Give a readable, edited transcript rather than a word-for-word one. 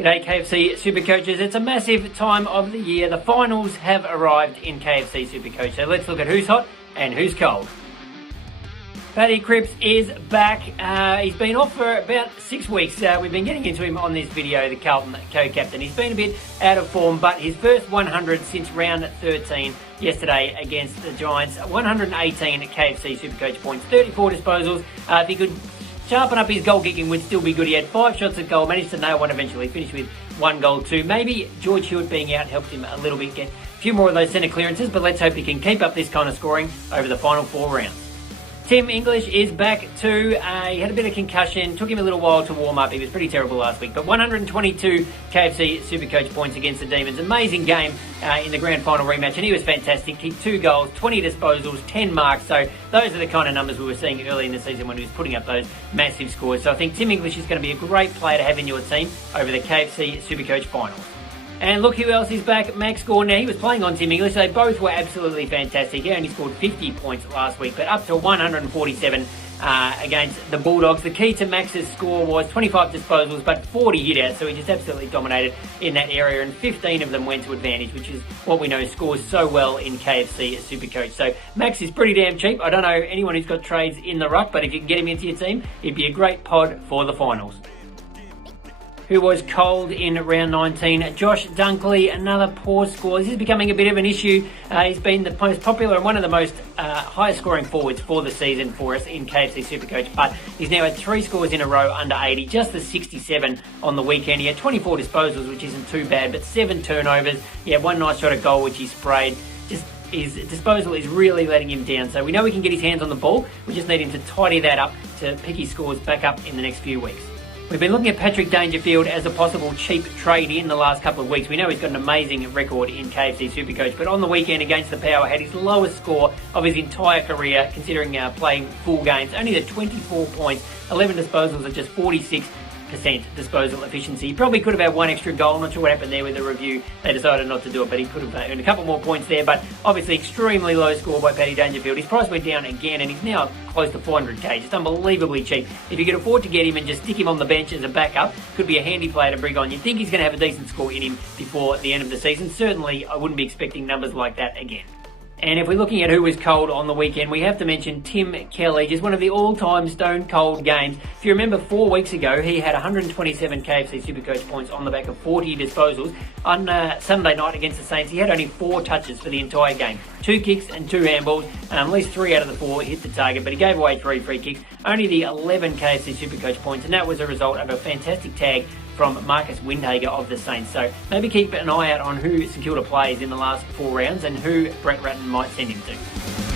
G'day KFC SuperCoaches. It's a massive time of the year. The finals have arrived in KFC SuperCoach. So let's look at who's hot and who's cold. Paddy CRIPPS is back. He's been off for about 6 weeks. We've been getting into him on this video, the Carlton co-captain. He's been a bit out of form, but his first 100 since round 13 yesterday against the Giants. 118 KFC SuperCoach points, 34 disposals. If he could sharpen up his goal kicking, would still be good. He had 5 shots at goal, managed to nail one eventually, finished with 1 goal too. Maybe George Hewitt being out helped him a little bit get a few more of those centre clearances, but let's hope he can keep up this kind of scoring over the final 4 rounds. Tim English is back too. He had a bit of concussion, took him a little while to warm up. He was pretty terrible last week, but 122 KFC SuperCoach points against the Demons. Amazing game in the grand final rematch, and he was fantastic. Kicked 2 goals, 20 disposals, 10 marks. So those are the kind of numbers we were seeing early in the season when he was putting up those massive scores. So I think Tim English is going to be a great player to have in your team over the KFC SuperCoach finals. And look who else is back, Max GAWN. Now, he was playing on Tim English. They both were absolutely fantastic. He only scored 50 points last week, but up to 147 against the Bulldogs. The key to Max's score was 25 disposals, but 40 hit-outs, so he just absolutely dominated in that area, and 15 of them went to advantage, which is what we know scores so well in KFC SuperCoach. So Max is pretty damn cheap. I don't know anyone who's got trades in the ruck, but if you can get him into your team, it'd be a great pod for the finals. Who was cold in round 19. Josh Dunkley, another poor score. This is becoming a bit of an issue. He's been the most popular and one of the most highest scoring forwards for the season for us in KFC SuperCoach, but he's now had 3 scores in a row under 80, just the 67 on the weekend. He had 24 disposals, which isn't too bad, but 7 turnovers. He had 1 nice shot at goal, which he sprayed. Just his disposal is really letting him down. So we know we can get his hands on the ball. We just need him to tidy that up to pick his scores back up in the next few weeks. We've been looking at Patrick Dangerfield as a possible cheap trade in the last couple of weeks. We know he's got an amazing record in KFC SuperCoach, but on the weekend against the Power had his lowest score of his entire career, considering playing full games. Only the 24 points, 11 disposals at just 46% disposal efficiency. He probably could have had 1 extra goal. I'm not sure what happened there with the review. They decided not to do it, but he could have earned a couple more points there. But obviously extremely low score by Paddy Dangerfield. His price went down again, and he's now close to 400k. Just unbelievably cheap. If you could afford to get him and just stick him on the bench as a backup, could be a handy player to bring on. You'd think he's going to have a decent score in him before the end of the season. Certainly, I wouldn't be expecting numbers like that again. And if we're looking at who was cold on the weekend, we have to mention Tim Kelly, just one of the all-time stone cold games. If you remember 4 weeks ago, he had 127 KFC SuperCoach points on the back of 40 disposals. On Sunday night against the Saints, he had only 4 touches for the entire game. 2 kicks and 2 handballs. At least 3 out of the 4 hit the target, but he gave away 3 free kicks. Only the 11 KFC SuperCoach points, and that was a result of a fantastic tag from Marcus Windhager of the Saints. So maybe keep an eye out on who St Kilda plays in the last 4 rounds and who Brett Ratton might send him to.